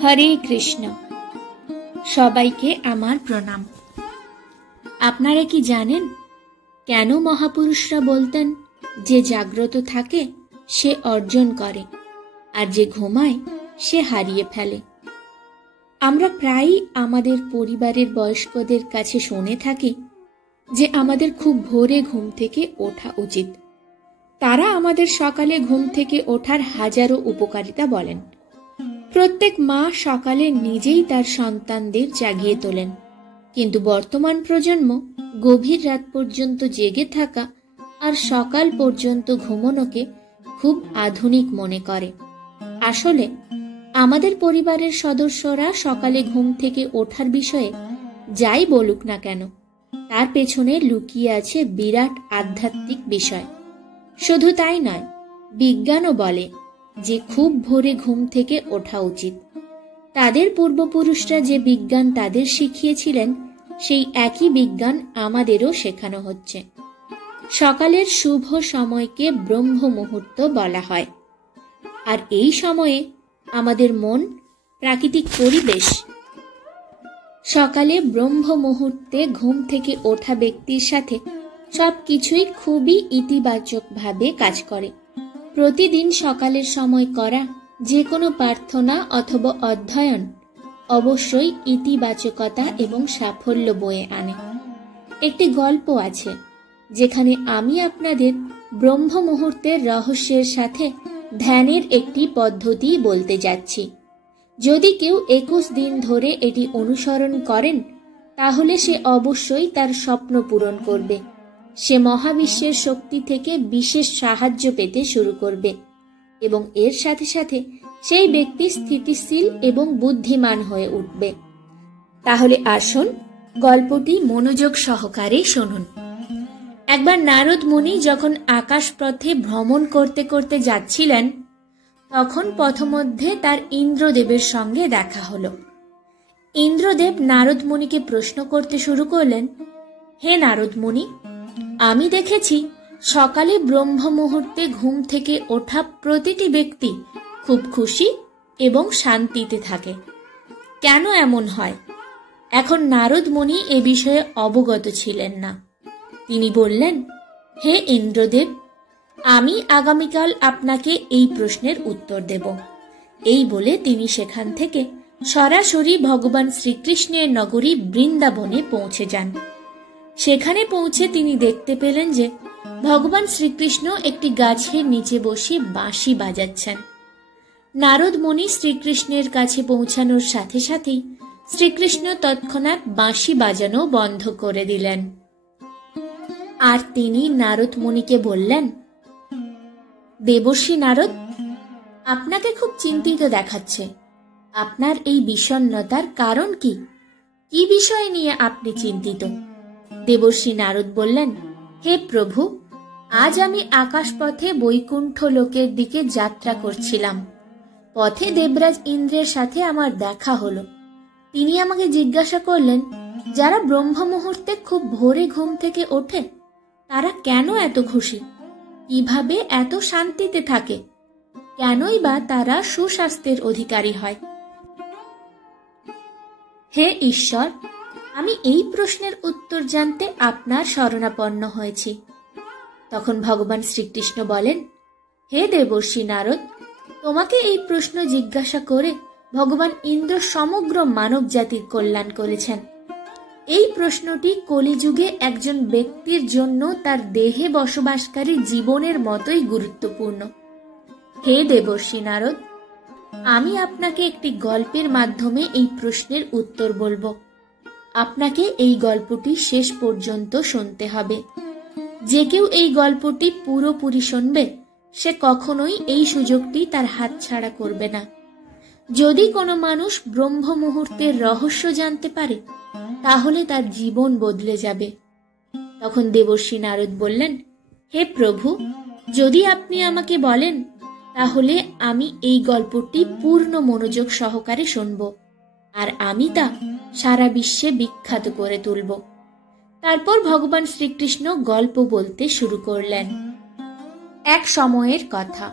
হরে কৃষ্ণ। সবাইকে আমার প্রণাম। আপনারা কি জানেন কেন মহাপুরুষরা বলতেন যে জাগ্রত থাকে সে অর্জন করে আর যে ঘুমায় সে হারিয়ে ফেলে? আমরা প্রায়ই আমাদের পরিবারের বয়স্কদের কাছে শুনে থাকি যে আমাদের খুব ভোরে ঘুম থেকে ওঠা উচিত। তারা আমাদের সকালে ঘুম থেকে ওঠার হাজারো উপকারিতা বলেন। প্রত্যেক মা সকালে নিজেই তার সন্তানদের জাগিয়ে তোলেন, কিন্তু বর্তমান প্রজন্ম গভীর রাত পর্যন্ত জেগে থাকা আর সকাল পর্যন্ত ঘুমানোকে খুব আধুনিক মনে করে। আসলে আমাদের পরিবারের সদস্যরা সকালে ঘুম থেকে ওঠার বিষয়ে যাই বলুক না কেন, তার পেছনে লুকিয়ে আছে বিরাট আধ্যাত্মিক বিষয়। শুধু তাই নয়, বিজ্ঞানও বলে যে খুব ভোরে ঘুম থেকে ওঠা উচিত। তাদের পূর্বপুরুষরা যে বিজ্ঞান তাদের শিখিয়েছিলেন সেই একই বিজ্ঞান আমাদেরও শেখানো হচ্ছে। সকালের শুভ সময়কে ব্রহ্ম মুহূর্ত বলা হয়, আর এই সময়ে আমাদের মন, প্রাকৃতিক পরিবেশ সকালে ব্রহ্ম মুহূর্তে ঘুম থেকে ওঠা ব্যক্তির সাথে সবকিছুই খুবই ইতিবাচকভাবে কাজ করে। প্রতিদিন সকালের সময় করা যে কোনো প্রার্থনা অথবা অধ্যয়ন অবশ্যই ইতিবাচকতা এবং সাফল্য বয়ে আনে। একটি গল্প আছে যেখানে আমি আপনাদের ব্রহ্ম মুহূর্তের রহস্যের সাথে ধ্যানের একটি পদ্ধতি বলতে যাচ্ছি। যদি কেউ 21 দিন ধরে এটি অনুসরণ করেন তাহলে সে অবশ্যই তার স্বপ্ন পূরণ করবে। সে মহাবিশ্বের শক্তি থেকে বিশেষ সাহায্য পেতে শুরু করবে এবং এর সাথে সাথে সেই ব্যক্তি স্থিতিশীল এবং বুদ্ধিমান হয়ে উঠবে। তাহলে আসুন গল্পটি মনোযোগ সহকারে শুনুন। একবার নারদ মুনি যখন আকাশপথে ভ্রমণ করতে করতে যাচ্ছিলেন, তখন পথমধ্যে তার ইন্দ্রদেবের সঙ্গে দেখা হলো। ইন্দ্রদেব নারদ মুনিকে প্রশ্ন করতে শুরু করলেন, হে নারদ মুনি, আমি দেখেছি সকালে ব্রহ্ম মুহূর্তে ঘুম থেকে ওঠা প্রতিটি ব্যক্তি খুব খুশি এবং শান্তিতে থাকে। কেন এমন হয়? এখন নারদ মুনি এ বিষয়ে অবগত ছিলেন না। তিনি বললেন, হে ইন্দ্রদেব, আমি আগামীকাল আপনাকে এই প্রশ্নের উত্তর দেব। এই বলে তিনি সেখান থেকে সরাসরি ভগবান শ্রীকৃষ্ণের নগরী বৃন্দাবনে পৌঁছে যান। সেখানে পৌঁছে তিনি দেখতে পেলেন যে ভগবান শ্রীকৃষ্ণ একটি গাছের নিচে বসে বাঁশি বাজাচ্ছেন। নারদ মুনি শ্রীকৃষ্ণের কাছে পৌঁছানোর সাথে সাথেই শ্রীকৃষ্ণ তৎক্ষণাৎ বাঁশি বাজানো বন্ধ করে দিলেন। আর তিনি নারদ মুনিকে বললেন, দেবর্ষি নারদ, আপনাকে খুব চিন্তিত দেখাচ্ছে। আপনার এই বিষণ্ণতার কারণ কি? কি বিষয় নিয়ে আপনি চিন্তিত? দেবর্ষি নারদ বললেন, হে প্রভু, আজ আমি আকাশপথে বৈকুণ্ঠ লোকের দিকে যাত্রা করছিলাম। পথে দেবরাজ ইন্দ্রের সাথে আমার দেখা হলো। তিনি আমাকে জিজ্ঞাসা করলেন, যারা ব্রহ্ম মুহূর্তে খুব ভোরে ঘুম থেকে ওঠে তারা কেন এত খুশি, কিভাবে এত শান্তিতে থাকে, কেনই বা তারা সুস্বাস্থ্যের অধিকারী হয়? হে ঈশ্বর, আমি এই প্রশ্নের উত্তর জানতে আপনার শরণাপন্ন হয়েছি। তখন ভগবান শ্রীকৃষ্ণ বলেন, হে দেবর্ষি নারদ, তোমাকে এই প্রশ্ন জিজ্ঞাসা করে ভগবান ইন্দ্র সমগ্র মানব জাতির কল্যাণ করেছেন। এই প্রশ্নটি কলিযুগে একজন ব্যক্তির জন্য তার দেহে বসবাসকারী জীবনের মতোই গুরুত্বপূর্ণ। হে দেবর্ষি নারদ, আমি আপনাকে একটি গল্পের মাধ্যমে এই প্রশ্নের উত্তর বলবো। আপনাকে এই গল্পটি শেষ পর্যন্ত শুনতে হবে। যে কেউ এই গল্পটি পুরোপুরি শুনবে সে কখনোই এই সুযোগটি তার হাতছাড়া করবে না। যদি কোনো মানুষ ব্রহ্ম মুহূর্তের রহস্য জানতে পারে তাহলে তার জীবন বদলে যাবে। তখন দেবর্ষি নারদ বললেন, হে প্রভু, যদি আপনি আমাকে বলেন তাহলে আমি এই গল্পটি পূর্ণ মনোযোগ সহকারে শুনব, আর আমি তা সারা বিশ্বে বিখ্যাত করে তুলব। তারপর ভগবান শ্রীকৃষ্ণ গল্প বলতে শুরু করলেন। এক সময়ের কথা।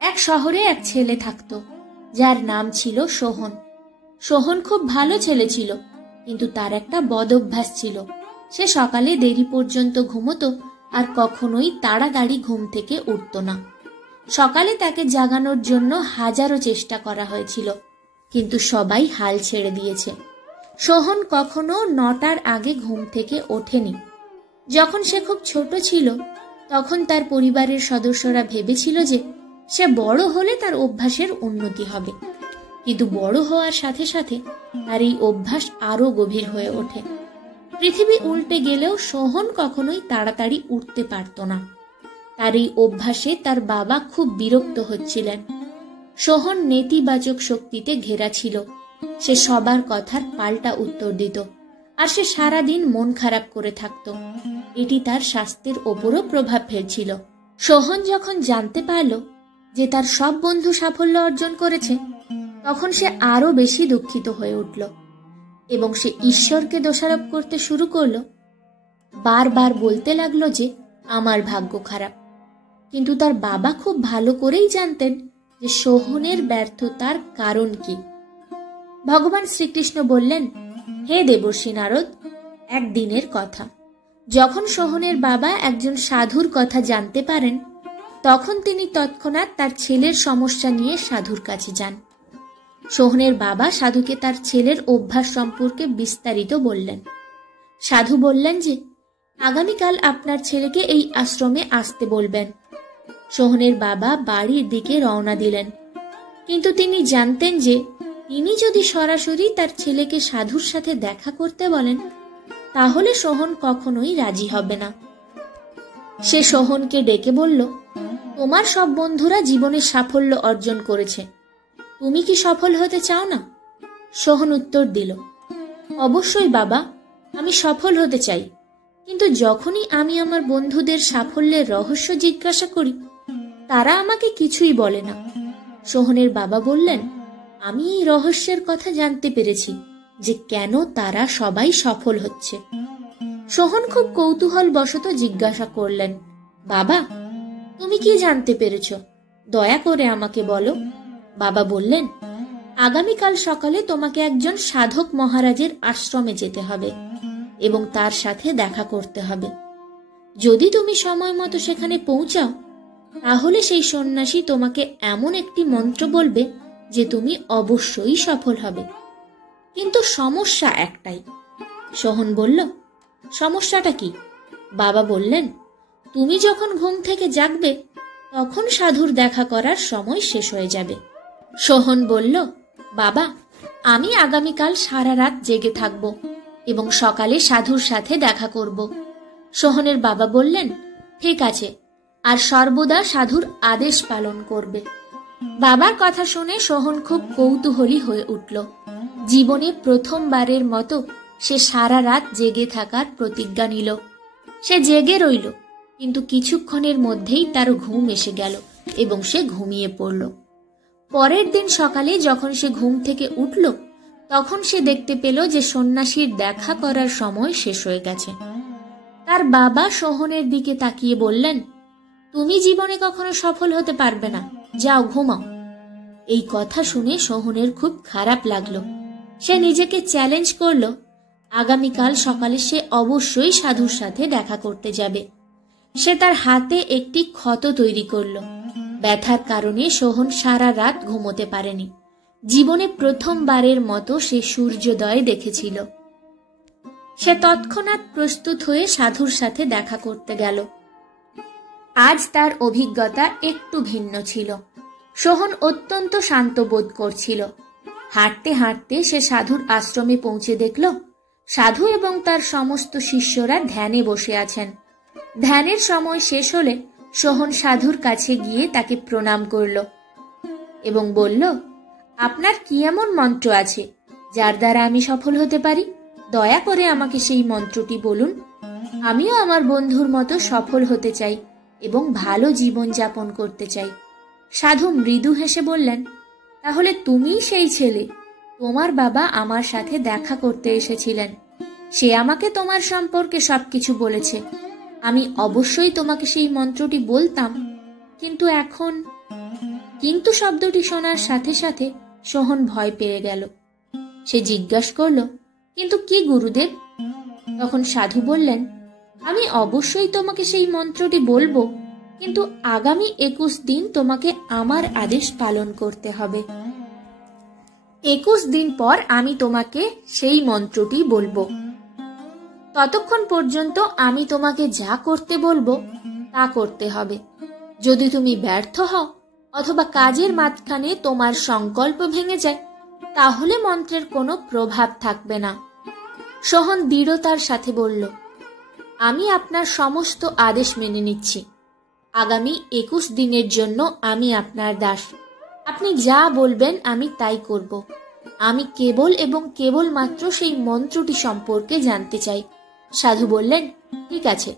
এক শহরে এক ছেলে থাকত যার নাম ছিল সোহন। সোহন খুব ভালো ছেলে ছিল, কিন্তু তার একটা বদ অভ্যাস ছিল। সে সকালে দেরি পর্যন্ত ঘুমোতো আর কখনোই তাড়াতাড়ি ঘুম থেকে উঠত না। সকালে তাকে জাগানোর জন্য হাজারো চেষ্টা করা হয়েছিল, কিন্তু সবাই হাল ছেড়ে দিয়েছে। সোহন কখনো 9টার আগে ঘুম থেকে ওঠেনি। যখন সে খুব ছোট ছিল, তখন তার পরিবারের সদস্যরা ভেবেছিল যে সে বড় হলে তার অভ্যাসের উন্নতি হবে, কিন্তু বড় হওয়ার সাথে সাথে তার এই অভ্যাস আরো গভীর হয়ে ওঠে। পৃথিবী উল্টে গেলেও সোহন কখনোই তাড়াতাড়ি উঠতে পারত না। তার এই অভ্যাসে তার বাবা খুব বিরক্ত হচ্ছিলেন। সোহন নেতিবাচক শক্তিতে ঘেরা ছিল। সে সবার কথার পাল্টা উত্তর দিত, আর সে সারাদিন মন খারাপ করে থাকত। এটি তার স্বাস্থ্যের ওপরও প্রভাব ফেলছিল। সোহন যখন জানতে পারল যে তার সব বন্ধু সাফল্য অর্জন করেছে, তখন সে আরো বেশি দুঃখিত হয়ে উঠল এবং সে ঈশ্বরকে দোষারোপ করতে শুরু করলো। বারবার বলতে লাগলো যে আমার ভাগ্য খারাপ। কিন্তু তার বাবা খুব ভালো করেই জানতেন যে সোহনের ব্যর্থতার কারণ কি। ভগবান শ্রীকৃষ্ণ বললেন, হে দেবর্ষি নারদ, একদিনের কথা, যখন সোহনের বাবা একজন সাধুর কথা জানতে পারেন, তখন তিনি তৎক্ষণাৎ তার ছেলের সমস্যা নিয়ে সাধুর কাছে যান। সোহনের বাবা সাধুকে তার ছেলের অভ্যাস সম্পর্কে বিস্তারিত বললেন। সাধু বললেন যে আগামীকাল আপনার ছেলেকে এই আশ্রমে আসতে বলবেন। সোহনের বাবা বাড়ির দিকে রওনা দিলেন, কিন্তু তিনি জানতেন যে তিনি যদি সরাসরি তার ছেলেকে সাধুর সাথে দেখা করতে বলেন, তাহলে সোহন কখনোই রাজি হবে না। সে সোহনকে ডেকে বলল, তোমার সব বন্ধুরা জীবনে সাফল্য অর্জন করেছে, তুমি কি সফল হতে চাও না? সোহন উত্তর দিল, অবশ্যই বাবা, আমি সফল হতে চাই, কিন্তু যখনই আমি আমার বন্ধুদের সাফল্যের রহস্য জিজ্ঞাসা করি, তারা আমাকে কিছুই বলে না। সোহনের বাবা বললেন, আমি এই রহস্যের কথা জানতে পেরেছি যে কেন তারা সবাই সফল হচ্ছে। সোহন খুব কৌতূহল বশত জিজ্ঞাসা করলেন, বাবা, তুমি কি জানতে পেরেছ? দয়া করে আমাকে বলো। বাবা বললেন, আগামীকাল সকালে তোমাকে একজন সাধক মহারাজের আশ্রমে যেতে হবে এবং তার সাথে দেখা করতে হবে। যদি তুমি সময় মতো সেখানে পৌঁছাও, তাহলে সেই সন্ন্যাসী তোমাকে এমন একটি মন্ত্র বলবে যে তুমি অবশ্যই সফল হবে। কিন্তু সমস্যা একটাই। সোহন বলল, সমস্যাটা কি? বাবা বললেন, তুমি যখন ঘুম থেকে জাগবে, তখন সাধুর দেখা করার সময় শেষ হয়ে যাবে। সোহন বলল, বাবা, আমি আগামীকাল সারা রাত জেগে থাকব এবং সকালে সাধুর সাথে দেখা করব। সোহনের বাবা বললেন, ঠিক আছে, আর সর্বদা সাধুর আদেশ পালন করবে। বাবার কথা শুনে সোহন খুব কৌতূহলী হয়ে উঠল। জীবনে প্রথমবারের মতো সে সারা রাত জেগে থাকার প্রতিজ্ঞা নিল। সে জেগে রইল, কিন্তু কিছুক্ষণের মধ্যেই তার ঘুম এসে গেল এবং সে ঘুমিয়ে পড়ল। পরের দিন সকালে যখন সে ঘুম থেকে উঠল, তখন সে দেখতে পেল যে সন্ন্যাসীর দেখা করার সময় শেষ হয়ে গেছে। তার বাবা সোহনের দিকে তাকিয়ে বললেন, তুমি জীবনে কখনো সফল হতে পারবে না, যাও ঘুমাও। এই কথা শুনে সোহনের খুব খারাপ লাগলো। সে নিজেকে চ্যালেঞ্জ করলো, আগামীকাল সকালে সে অবশ্যই সাধুর সাথে দেখা করতে যাবে। সে তার হাতে একটি ক্ষত তৈরি করলো। ব্যথার কারণে সোহন সারা রাত ঘুমোতে পারেনি। জীবনে প্রথমবারের মতো সে সূর্যোদয় দেখেছিল। সে তৎক্ষণাৎ প্রস্তুত হয়ে সাধুর সাথে দেখা করতে গেল। আজ তার অভিজ্ঞতা একটু ভিন্ন ছিল। সোহন অত্যন্ত শান্ত বোধ করছিল। হাঁটতে হাঁটতে সে সাধুর আশ্রমে পৌঁছে দেখল সাধু এবং তার সমস্ত শিষ্যরা ধ্যানে বসে আছেন। ধ্যানের সময় শেষ হলে সোহন সাধুর কাছে গিয়ে তাকে প্রণাম করল এবং বলল, আপনার কি এমন মন্ত্র আছে যার দ্বারা আমি সফল হতে পারি? দয়া করে আমাকে সেই মন্ত্রটি বলুন। আমিও আমার বন্ধুর মতো সফল হতে চাই এবং ভালো জীবন যাপন করতে চাই। সাধু মৃদু হেসে বললেন, তাহলে তুমিই সেই ছেলে। তোমার বাবা আমার সাথে দেখা করতে এসেছিলেন। সে আমাকে তোমার সম্পর্কে সবকিছু বলেছে। আমি অবশ্যই তোমাকে সেই মন্ত্রটি বলতাম, কিন্তু এখন। কিন্তু শব্দটি শোনার সাথে সাথে সোহন ভয় পেয়ে গেল। সে জিজ্ঞাসা করল, কিন্তু কি গুরুদেব? তখন সাধু বললেন, আমি অবশ্যই তোমাকে সেই মন্ত্রটি বলবো, কিন্তু আগামী 21 দিন তোমাকে আমার আদেশ পালন করতে হবে। 21 দিন পর আমি তোমাকে সেই মন্ত্রটি বলবো। ততক্ষণ পর্যন্ত আমি তোমাকে যা করতে বলবো তা করতে হবে। যদি তুমি ব্যর্থ হও অথবা কাজের মাঝখানে তোমার সংকল্প ভেঙে যায়, তাহলে মন্ত্রের কোনো প্রভাব থাকবে না। সোহন দৃঢ়তার সাথে বলল, আমি আপনার সমস্ত আদেশ মেনে নিচ্ছি। আগামী 21 দিনের জন্য আমি আপনার দাস। আপনি যা বলবেন আমি তাই করব। আমি কেবল এবং কেবলমাত্র সেই মন্ত্রটি সম্পর্কে জানতে চাই। সাধু বললেন, ঠিক আছে,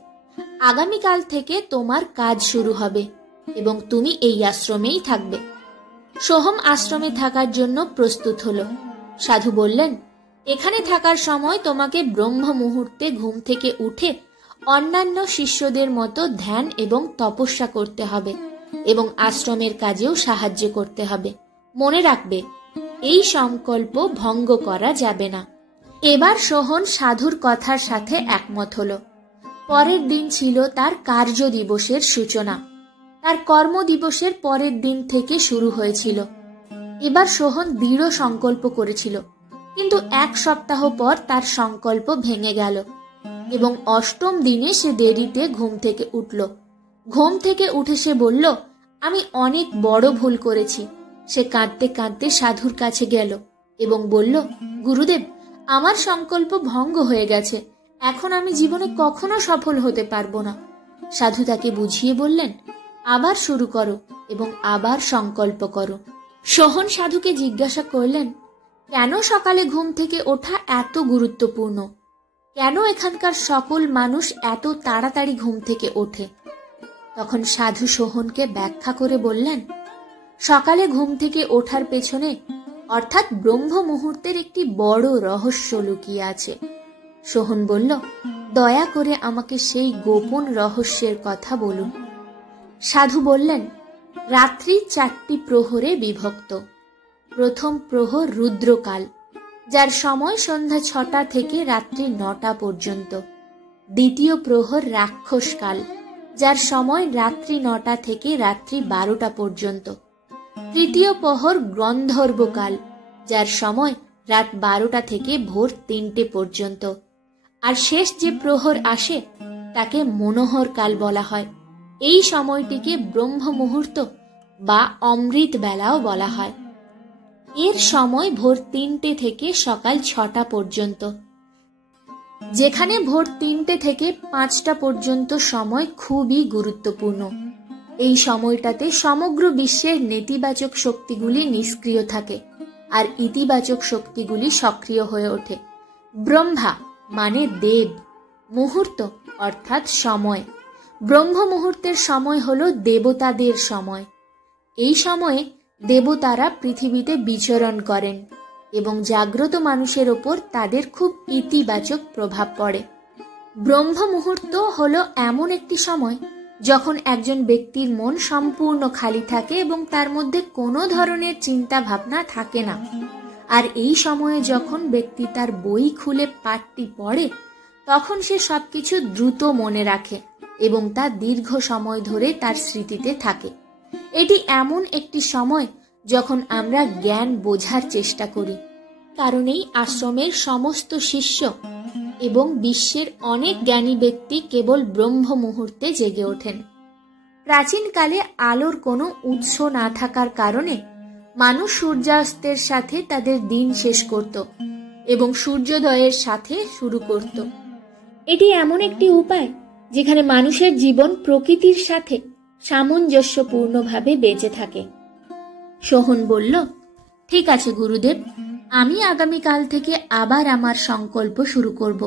আগামীকাল থেকে তোমার কাজ শুরু হবে এবং তুমি এই আশ্রমেই থাকবে। সোহম আশ্রমে থাকার জন্য প্রস্তুত হলো। সাধু বললেন, এখানে থাকার সময় তোমাকে ব্রহ্ম মুহূর্তে ঘুম থেকে উঠে অন্যান্য শিষ্যদের মতো ধ্যান এবং তপস্যা করতে হবে এবং আশ্রমের কাজেও সাহায্য করতে হবে। মনে রাখবে, এই সংকল্প ভঙ্গ করা যাবে না। এবার সোহন সাধুর কথার সাথে একমত হল। পরের দিন ছিল তার কার্য দিবসের সূচনা। তার কর্মদিবসের পরের দিন থেকে শুরু হয়েছিল। এবার সোহন দৃঢ় সংকল্প করেছিল, কিন্তু 1 সপ্তাহ পর তার সংকল্প ভেঙে গেল এবং 8ম দিনে সে দেরিতে ঘুম থেকে উঠল। ঘুম থেকে উঠে সে বলল, আমি অনেক বড় ভুল করেছি। সে কাঁদতে কাঁদতে সাধুর কাছে গেল এবং বলল, গুরুদেব, আমার সংকল্প ভঙ্গ হয়ে গেছে। এখন আমি জীবনে কখনো সফল হতে পারবো না। সাধু তাকে বুঝিয়ে বললেন, আবার শুরু করো এবং আবার সংকল্প করো। সোহন সাধুকে জিজ্ঞাসা করলেন, কেন সকালে ঘুম থেকে ওঠা এত গুরুত্বপূর্ণ? কেন এখানকার সকল মানুষ এত তাড়াতাড়ি ঘুম থেকে ওঠে? তখন সাধু সোহনকে ব্যাখ্যা করে বললেন, সকালে ঘুম থেকে ওঠার পেছনে অর্থাৎ ব্রহ্ম মুহূর্তের একটি বড় রহস্য লুকিয়ে আছে। সোহন বলল, দয়া করে আমাকে সেই গোপন রহস্যের কথা বলুন। সাধু বললেন, রাত্রি 4টি প্রহরে বিভক্ত। প্রথম প্রহর রুদ্রকাল, যার সময় সন্ধ্যা 6টা থেকে রাত্রি 9টা পর্যন্ত। দ্বিতীয় প্রহর রাক্ষসকাল, যার সময় রাত্রি 9টা থেকে রাত্রি 12টা পর্যন্ত। তৃতীয় প্রহর গন্ধর্বকাল, যার সময় রাত 12টা থেকে ভোর 3টে পর্যন্ত। আর শেষ যে প্রহর আসে তাকে মনোহর কাল বলা হয়। এই সময়টিকে ব্রহ্ম মুহূর্ত বা অমৃত বেলাও বলা হয়। এর সময় ভোর 3টে থেকে সকাল 6টা পর্যন্ত। যেখানে ভোর 3টে থেকে 5টা পর্যন্ত সময় খুবই গুরুত্বপূর্ণ। এই সময়টাতে সমগ্র বিশ্বের নেতিবাচক শক্তিগুলি নিষ্ক্রিয় থাকে আর ইতিবাচক শক্তিগুলি সক্রিয় হয়ে ওঠে। ব্রহ্মা মানে দেব, মুহূর্ত অর্থাৎ সময়। ব্রহ্ম মুহূর্তের সময় হলো দেবতাদের সময়। এই সময়ে দেবতারা পৃথিবীতে বিচরণ করেন এবং জাগ্রত মানুষের ওপর তাদের খুব ইতিবাচক প্রভাব পড়ে। ব্রহ্ম মুহূর্ত হলো এমন একটি সময় যখন একজন ব্যক্তির মন সম্পূর্ণ খালি থাকে এবং তার মধ্যে কোনো ধরনের চিন্তা ভাবনা থাকে না। আর এই সময়ে যখন ব্যক্তি তার বই খুলে পাঠটি পড়ে, তখন সে সবকিছু দ্রুত মনে রাখে এবং তা দীর্ঘ সময় ধরে তার স্মৃতিতে থাকে। এটি এমন একটি সময় যখন আমরা জ্ঞান বোঝার চেষ্টা করি। কারণেই আশ্রমের সমস্ত শিষ্য এবং বিশ্বের অনেক জ্ঞানী ব্যক্তি কেবল ব্রহ্ম মুহূর্তে জেগে ওঠেন। প্রাচীনকালে আলোর কোনো উৎস না থাকার কারণে মানুষ সূর্যাস্তের সাথে তাদের দিন শেষ করত এবং সূর্যোদয়ের সাথে শুরু করত। এটি এমন একটি উপায় যেখানে মানুষের জীবন প্রকৃতির সাথে সামঞ্জস্যপূর্ণভাবে বেঁচে থাকে। সোহন বলল, ঠিক আছে গুরুদেব, আমি আগামীকাল থেকে আবার আমার সংকল্প শুরু করব।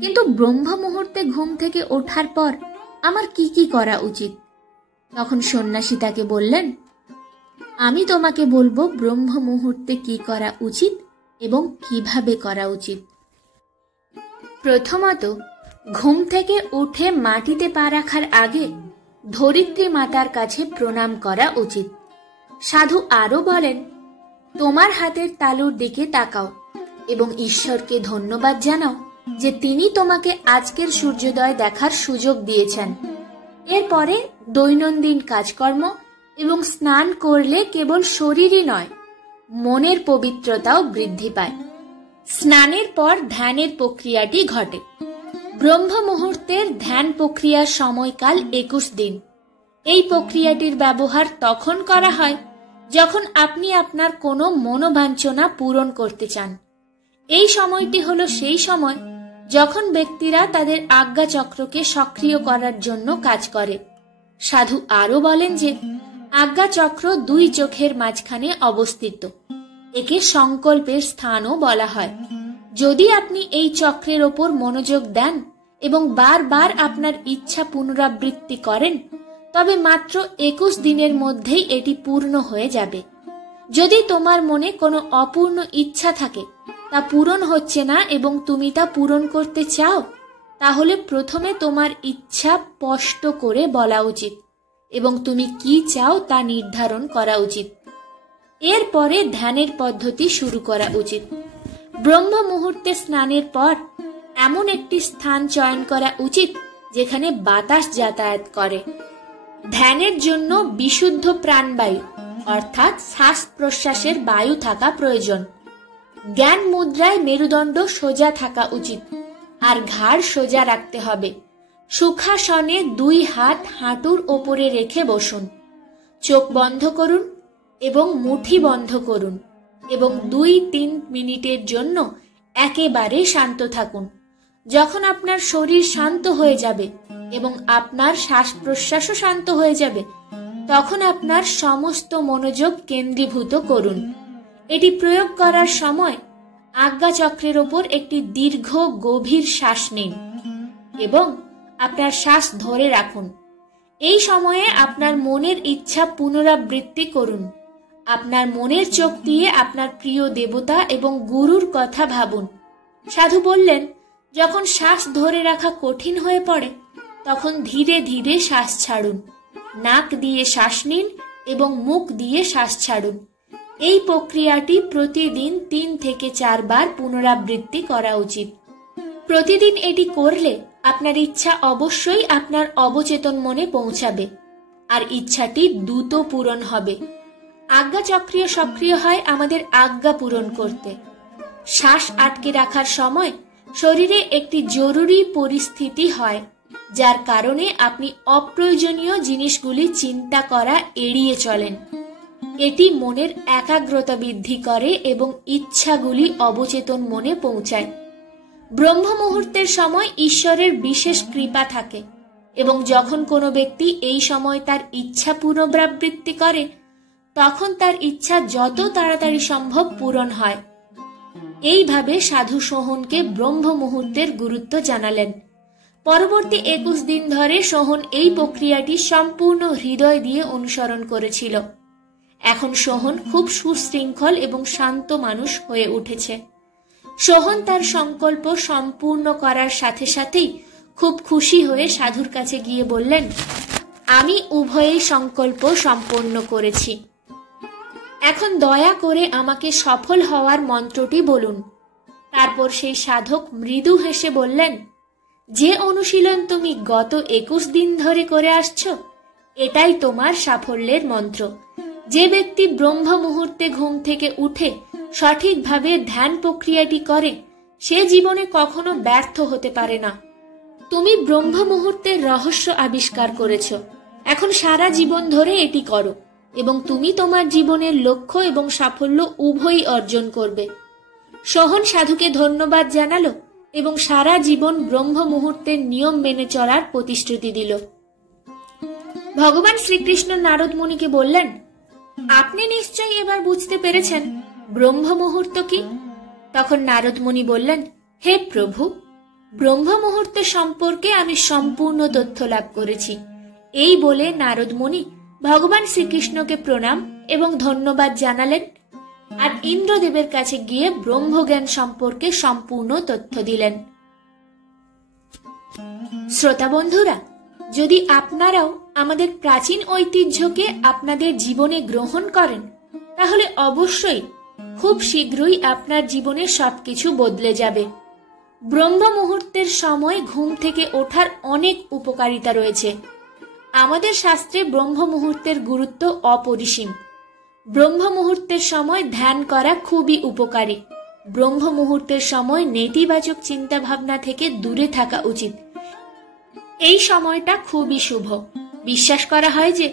কিন্তু ব্রহ্ম মুহূর্তে ঘুম থেকে ওঠার পর আমার কি কি করা উচিত? তখন সন্ন্যাসী তাকে বললেন, আমি তোমাকে বলবো ব্রহ্ম মুহূর্তে কি করা উচিত এবং কিভাবে করা উচিত। প্রথমত, ঘুম থেকে উঠে মাটিতে পা রাখার আগে ধরিত্রী মাতার কাছে প্রণাম করা উচিত। সাধু আরো বলেন, তোমার হাতের তালুর দিকে তাকাও এবং ঈশ্বরকে ধন্যবাদ জানাও যে তিনি তোমাকে আজকের সূর্যোদয় দেখার সুযোগ দিয়েছেন। এরপরে দৈনন্দিন কাজকর্ম এবং স্নান করলে কেবল শরীরই নয়, মনের পবিত্রতাও বৃদ্ধি পায়। স্নানের পর ধ্যানের প্রক্রিয়াটি ঘটে। ব্রহ্ম মুহূর্তের ধ্যান প্রক্রিয়ার সময়কাল 21 দিন। এই প্রক্রিয়াটির ব্যবহার তখন করা হয় যখন আপনি আপনার কোনো মনোবাঞ্ছনা পূরণ করতে চান। এই সময়টি হলো সেই সময় যখন ব্যক্তিরা তাদের আজ্ঞাচক্রকে সক্রিয় করার জন্য কাজ করে। সাধু আরও বলেন যে আজ্ঞাচক্র দুই চোখের মাঝখানে অবস্থিত। একে সংকল্পের স্থানও বলা হয়। যদি আপনি এই চক্রের ওপর মনোযোগ দেন এবং বারবার আপনার ইচ্ছা পুনরাবৃত্তি করেন, তবে মাত্র 21 দিনের মধ্যেই এটি পূর্ণ হয়ে যাবে। যদি তোমার মনে কোনো অপূর্ণ ইচ্ছা থাকে, তা পূরণ হচ্ছে না এবং তুমি তা পূরণ করতে চাও, তাহলে প্রথমে তোমার ইচ্ছা স্পষ্ট করে বলা উচিত এবং তুমি কি চাও তা নির্ধারণ করা উচিত। এরপরে ধ্যানের পদ্ধতি শুরু করা উচিত। ব্রহ্ম মুহূর্তে স্নানের পর এমন একটি স্থান চয়ন করা উচিত যেখানে বাতাস যাতায়াত করে। ধ্যানের জন্য বিশুদ্ধ প্রাণবায়ু অর্থাৎ শ্বাস প্রশ্বাসের বায়ু থাকা প্রয়োজন। জ্ঞান মুদ্রায় মেরুদণ্ড সোজা থাকা উচিত আর ঘাড় সোজা রাখতে হবে। সুখাসনে 2 হাত হাঁটুর ওপরে রেখে বসুন। চোখ বন্ধ করুন এবং মুঠি বন্ধ করুন এবং 2-3 মিনিটের জন্য একেবারে শান্ত থাকুন। যখন আপনার শরীর শান্ত হয়ে যাবে এবং আপনার শ্বাস প্রশ্বাসও শান্ত হয়ে যাবে, তখন আপনার সমস্ত মনোযোগ কেন্দ্রীভূত করুন। এটি প্রয়োগ করার সময় আজ্ঞাচক্রের ওপর একটি দীর্ঘ গভীর শ্বাস নিন এবং আপনার শ্বাস ধরে রাখুন। এই সময়ে আপনার মনের ইচ্ছা পুনরাবৃত্তি করুন। আপনার মনের চোখ দিয়ে আপনার প্রিয় দেবতা এবং গুরুর কথা ভাবুন। সাধু বললেন, যখন শ্বাস ধরে রাখা কঠিন হয়ে পড়ে, তখন ধীরে ধীরে শ্বাস ছাড়ুন। নাক দিয়ে শ্বাস নিন এবং মুখ দিয়ে শ্বাস ছাড়ুন। এই প্রক্রিয়াটি প্রতিদিন 3 থেকে 4 বার পুনরাবৃত্তি করা উচিত। প্রতিদিন এটি করলে আপনার ইচ্ছা অবশ্যই আপনার অবচেতন মনে পৌঁছাবে আর ইচ্ছাটি দ্রুত পূরণ হবে। আজ্ঞাচক্রিয় সক্রিয় হয় আমাদের আজ্ঞা পূরণ করতে। শ্বাস আটকে রাখার সময় শরীরে একটি জরুরি পরিস্থিতি হয়, যার কারণে আপনি অপ্রয়োজনীয় জিনিসগুলি চিন্তা করা এড়িয়ে চলেন। এটি মনের একাগ্রতা বৃদ্ধি করে এবং ইচ্ছাগুলি অবচেতন মনে পৌঁছায়। ব্রহ্ম মুহূর্তের সময় ঈশ্বরের বিশেষ কৃপা থাকে এবং যখন কোনো ব্যক্তি এই সময় তার ইচ্ছা পুনরাবৃত্তি করে, তখন তার ইচ্ছা যত তাড়াতাড়ি সম্ভব পূরণ হয়। এইভাবে সাধু সোহনকে ব্রহ্ম মুহূর্তের গুরুত্ব জানালেন। পরবর্তী 21 দিন ধরে সোহন এই প্রক্রিয়াটি সম্পূর্ণ হৃদয় দিয়ে অনুসরণ করেছিল। এখন সোহন খুব সুশৃঙ্খল এবং শান্ত মানুষ হয়ে উঠেছে। সোহন তার সংকল্প সম্পূর্ণ করার সাথে সাথেই খুব খুশি হয়ে সাধুর কাছে গিয়ে বললেন, আমি উভয়েই সংকল্প সম্পন্ন করেছি। এখন দয়া করে আমাকে সফল হওয়ার মন্ত্রটি বলুন। তারপর সেই সাধক মৃদু হেসে বললেন, যে অনুশীলন তুমি গত 21 দিন ধরে করে আসছো, এটাই তোমার সাফল্যের মন্ত্র। যে ব্যক্তি ব্রহ্ম মুহূর্তে ঘুম থেকে উঠে সঠিকভাবে ধ্যান প্রক্রিয়াটি করে, সে জীবনে কখনো ব্যর্থ হতে পারে না। তুমি ব্রহ্ম মুহূর্তের রহস্য আবিষ্কার করেছ। এখন সারা জীবন ধরে এটি করো এবং তুমি তোমার জীবনের লক্ষ্য এবং সাফল্য উভয়ই অর্জন করবে। সোহন সাধুকে ধন্যবাদ জানালো এবং সারা জীবন ব্রহ্ম মুহূর্তের নিয়ম মেনে চলার প্রতিশ্রুতি দিল। ভগবান শ্রীকৃষ্ণ নারদ মুনিকে বললেন, আপনি নিশ্চয়ই এবার বুঝতে পেরেছেন ব্রহ্ম মুহূর্ত কি? তখন নারদ মুনি বললেন, হে প্রভু, ব্রহ্ম মুহূর্ত সম্পর্কে আমি সম্পূর্ণ তথ্য লাভ করেছি। এই বলে নারদ মুনি ভগবান শ্রীকৃষ্ণকে প্রণাম এবং ধন্যবাদ জানালেন আর ইন্দ্রদেবের কাছে গিয়ে ব্রহ্মজ্ঞান সম্পর্কে সম্পূর্ণ তথ্য দিলেন। শ্রোতা বন্ধুরা, যদি আপনারাও আমাদের প্রাচীন ঐতিহ্যকে আপনাদের জীবনে গ্রহণ করেন, তাহলে অবশ্যই খুব শীঘ্রই আপনার জীবনে সবকিছু বদলে যাবে। ব্রহ্ম মুহূর্তের সময় ঘুম থেকে ওঠার অনেক উপকারিতা রয়েছে। আমাদের শাস্ত্রে ব্রহ্ম মুহূর্তের গুরুত্ব অপরিসীম। ব্রহ্ম মুহূর্তের সময় ধ্যান করা খুবই উপকারী। ব্রহ্ম মুহূর্তের সময় নেতিবাচক চিন্তা ভাবনা থেকে দূরে থাকা উচিত। এই সময়টা খুবই শুভ। বিশ্বাস করা হয় যে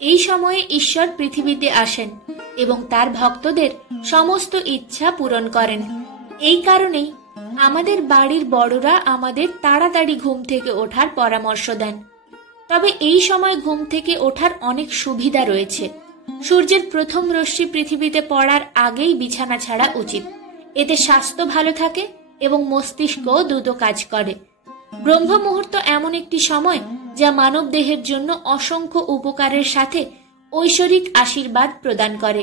এই সময়ে ঈশ্বর পৃথিবীতে আসেন এবং তার ভক্তদের সমস্ত ইচ্ছা পূরণ করেন। এই কারণেই আমাদের বাড়ির বড়রা আমাদের তাড়াতাড়ি ঘুম থেকে ওঠার পরামর্শ দেন। তবে এই সময় ঘুম থেকে ওঠার অনেক সুবিধা রয়েছে। সূর্যের প্রথম রশ্মি পৃথিবীতে পড়ার আগেই বিছানা ছাড়া উচিত। এতে স্বাস্থ্য ভালো থাকে এবং মস্তিষ্ক দ্রুত কাজ করে। ব্রহ্ম মুহূর্ত এমন একটি সময় যা মানব দেহের জন্য অসংখ্য উপকারের সাথে ঐশ্বরিক আশীর্বাদ প্রদান করে।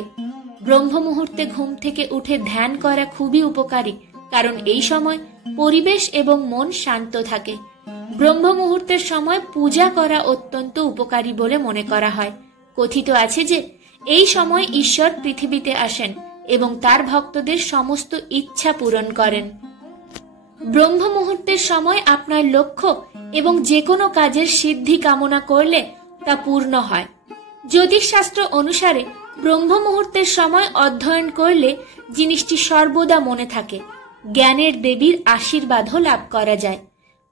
ব্রহ্ম মুহূর্তে ঘুম থেকে উঠে ধ্যান করা খুবই উপকারী, কারণ এই সময় পরিবেশ এবং মন শান্ত থাকে। ব্রহ্ম মুহূর্তের সময় পূজা করা অত্যন্ত উপকারী বলে মনে করা হয়। কথিত আছে যে এই সময় ঈশ্বর পৃথিবীতে আসেন এবং তার ভক্তদের সমস্ত ইচ্ছা পূরণ করেন। ব্রহ্ম মুহূর্তের সময় আপনার লক্ষ্য এবং যে কোনো কাজের সিদ্ধি কামনা করলে তা পূর্ণ হয়। জ্যোতিষশাস্ত্র অনুসারে ব্রহ্ম মুহূর্তের সময় অধ্যয়ন করলে জিনিসটি সর্বদা মনে থাকে। জ্ঞানের দেবীর আশীর্বাদও লাভ করা যায়।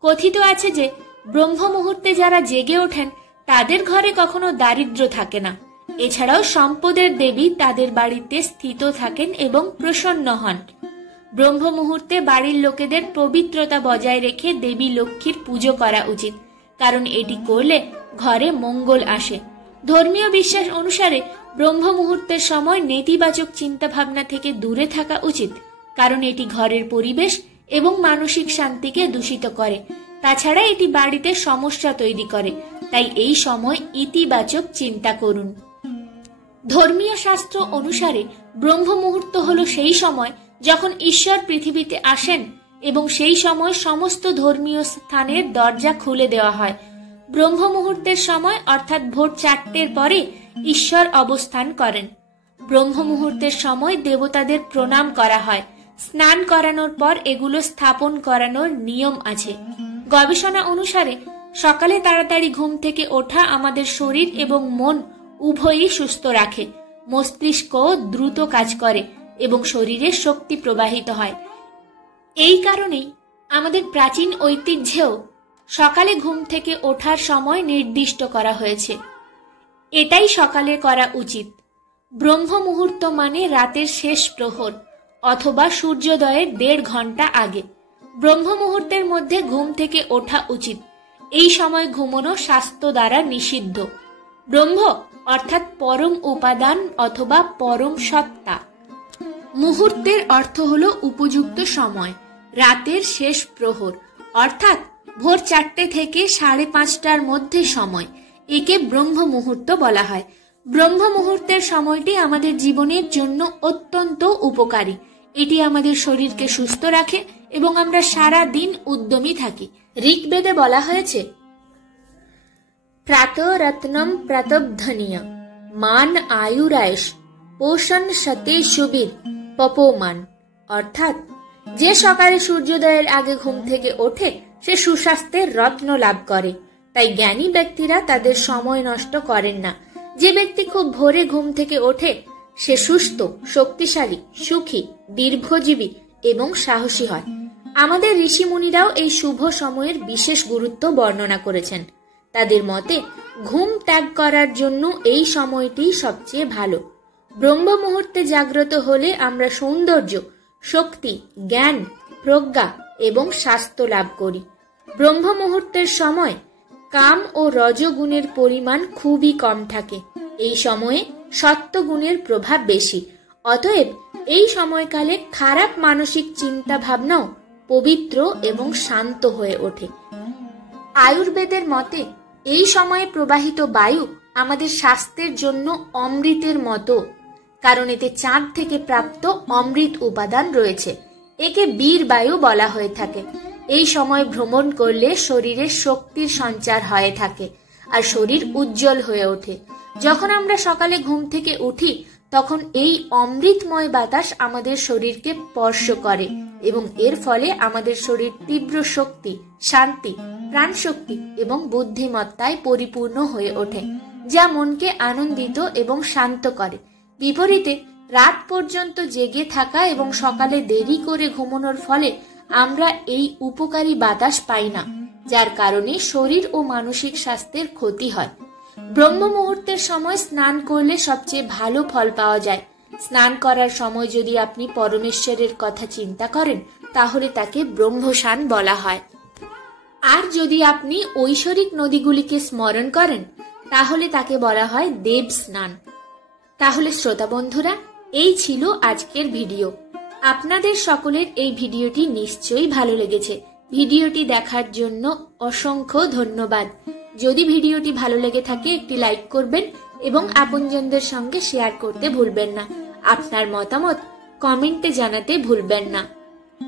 কথিত আছে যে ব্রহ্ম মুহূর্তে যারা জেগে ওঠেন তাদের ঘরে কখনো দারিদ্র্য থাকে না। এছাড়াও সম্পদের দেবী তাদের বাড়িতে স্থিত থাকেন এবং প্রসন্ন হন। ব্রহ্ম মুহূর্তে বাড়ির লোকেদের পবিত্রতা বজায় রেখে দেবী লক্ষ্মীর পুজো করা উচিত, কারণ এটি করলে ঘরে মঙ্গল আসে। ধর্মীয় বিশ্বাস অনুসারে ব্রহ্ম মুহূর্তের সময় নেতিবাচক চিন্তা ভাবনা থেকে দূরে থাকা উচিত, কারণ এটি ঘরের পরিবেশ এবং মানসিক শান্তিকে দূষিত করে। তাছাড়া এটি বাড়িতে সমস্যা তৈরি করে। তাই এই সময় ইতিবাচক চিন্তা করুন। ধর্মীয় শাস্ত্র অনুসারে ব্রহ্ম মুহূর্ত হলো সেই সময় যখন ঈশ্বর পৃথিবীতে আসেন এবং সেই সময় সমস্ত ধর্মীয় স্থানের দরজা খুলে দেওয়া হয়। ব্রহ্ম মুহূর্তের সময় অর্থাৎ ভোর 4টের পরে ঈশ্বর অবস্থান করেন। ব্রহ্ম মুহূর্তের সময় দেবতাদের প্রণাম করা হয়। স্নান করানোর পর এগুলো স্থাপন করানোর নিয়ম আছে। গবেষণা অনুসারে সকালে তাড়াতাড়ি ঘুম থেকে ওঠা আমাদের শরীর এবং মন উভয়ই সুস্থ রাখে। মস্তিষ্ক দ্রুত কাজ করে এবং শরীরে শক্তি প্রবাহিত হয়। এই কারণেই আমাদের প্রাচীন ঐতিহ্যেও সকালে ঘুম থেকে ওঠার সময় নির্দিষ্ট করা হয়েছে। এটাই সকালে করা উচিত। ব্রহ্ম মুহূর্ত মানে রাতের শেষ প্রহর অথবা সূর্যোদয়ের 1.5 ঘন্টা আগে। ব্রহ্ম মুহূর্তের মধ্যে ঘুম থেকে ওঠা উচিত। এই সময় ঘুমানো শাস্ত্র দ্বারা নিষিদ্ধ। ব্রহ্ম অর্থাৎ পরম উপাদান অথবা পরম সত্তা। মুহূর্তের অর্থ হলো উপযুক্ত সময়, রাতের শেষ প্রহর অর্থাৎ ভোর 4টে থেকে 5:30টার মধ্যে সময়। একে ব্রহ্ম মুহূর্ত বলা হয়। ব্রহ্ম মুহূর্তের সময়টি আমাদের জীবনের জন্য অত্যন্ত উপকারী। এটি আমাদের শরীরকে সুস্থ রাখে এবং আমরা সারা দিন উদ্যমী থাকি। ঋগ্বেদে বলা হয়েছে, প্রাতরত্নম প্রতবধনীয় মান আয়ুরায়শ পোষণ সতে সুবির পপমান, অর্থাৎ যে সকালে সূর্যোদয়ের আগে ঘুম থেকে ওঠে সে সুস্বাস্থ্যের রত্ন লাভ করে। তাই জ্ঞানী ব্যক্তিরা তাদের সময় নষ্ট করেন না। যে ব্যক্তি খুব ভোরে ঘুম থেকে ওঠে সে সুস্থ, শক্তিশালী, সুখী, দীর্ঘজীবী এবং সাহসী হয়। আমাদের ঋষিমুনিরাও এই শুভ সময়ের বিশেষ গুরুত্ব বর্ণনা করেছেন। তাদের মতে ঘুম ত্যাগ করার জন্য এই সময়টি সবচেয়ে ভালো। ব্রহ্ম মুহূর্তে জাগ্রত হলে আমরা সৌন্দর্য, শক্তি, জ্ঞান, প্রজ্ঞা এবং স্বাস্থ্য লাভ করি। ব্রহ্ম মুহূর্তের সময় কাম ও রজগুণের পরিমাণ খুবই কম থাকে। এই সময়ে সত্ত্বগুণের প্রভাব বেশি। অতএব এই সময়কালে খারাপ মানসিক চিন্তা ভাবনাও পবিত্র এবং শান্ত হয়ে ওঠে। আয়ুর্বেদের মতে এই সময়ে প্রবাহিত বায়ু আমাদের স্বাস্থ্যের জন্য অমৃতের মতো, কারণ এতে চাঁদ থেকে প্রাপ্ত অমৃত উপাদান রয়েছে। একে বীর বায়ু বলা হয়ে থাকে। এই সময় ভ্রমণ করলে শরীরে শক্তির সঞ্চার হয়ে থাকে আর শরীর উজ্জ্বল হয়ে ওঠে। যখন আমরা সকালে ঘুম থেকে উঠি তখন এই অমৃতময় বাতাস আমাদের শরীরকে স্পর্শ করে এবং এর ফলে আমাদের শরীর তীব্র শক্তি, শান্তি, প্রাণশক্তি এবং বুদ্ধিমত্তায় পরিপূর্ণ হয়ে ওঠে, যা মনকে আনন্দিত এবং শান্ত করে। বিপরীতে রাত পর্যন্ত জেগে থাকা এবং সকালে দেরি করে ঘুমানোর ফলে আমরা এই উপকারী বাতাস পাই না, যার কারণে শরীর ও মানসিক স্বাস্থ্যের ক্ষতি হয়। ব্রহ্ম মুহূর্তের সময় স্নান করলে সবচেয়ে ভালো ফল পাওয়া যায়। স্নান করার সময় যদি আপনি পরমেশ্বরের কথা চিন্তা করেন, তাহলে তাকে ব্রহ্মস্নান বলা হয়। আর যদি আপনি ঐশ্বরিক নদীগুলিকে স্মরণ করেন, তাহলে তাকে বলা হয় দেব স্নান। তাহলে শ্রোতা বন্ধুরা, এই ছিল আজকের ভিডিও। আপনাদের সকলের এই ভিডিওটি নিশ্চয়ই ভালো লেগেছে। ভিডিওটি দেখার জন্য অসংখ্য ধন্যবাদ। যদি ভিডিওটি ভালো লেগে থাকে একটি লাইক করবেন এবং আপনজনদের সঙ্গে শেয়ার করতে ভুলবেন না। আপনার মতামত কমেন্টে জানাতে ভুলবেন না।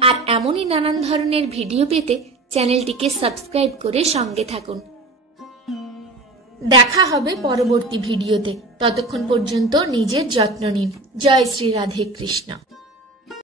আর এমনই নানান ধরনের ভিডিও পেতে চ্যানেলটিকে সাবস্ক্রাইব করে সঙ্গে থাকুন। দেখা হবে পরবর্তী ভিডিওতে। ততক্ষণ পর্যন্ত নিজের যত্ন নিন। জয় শ্রী রাধে কৃষ্ণ।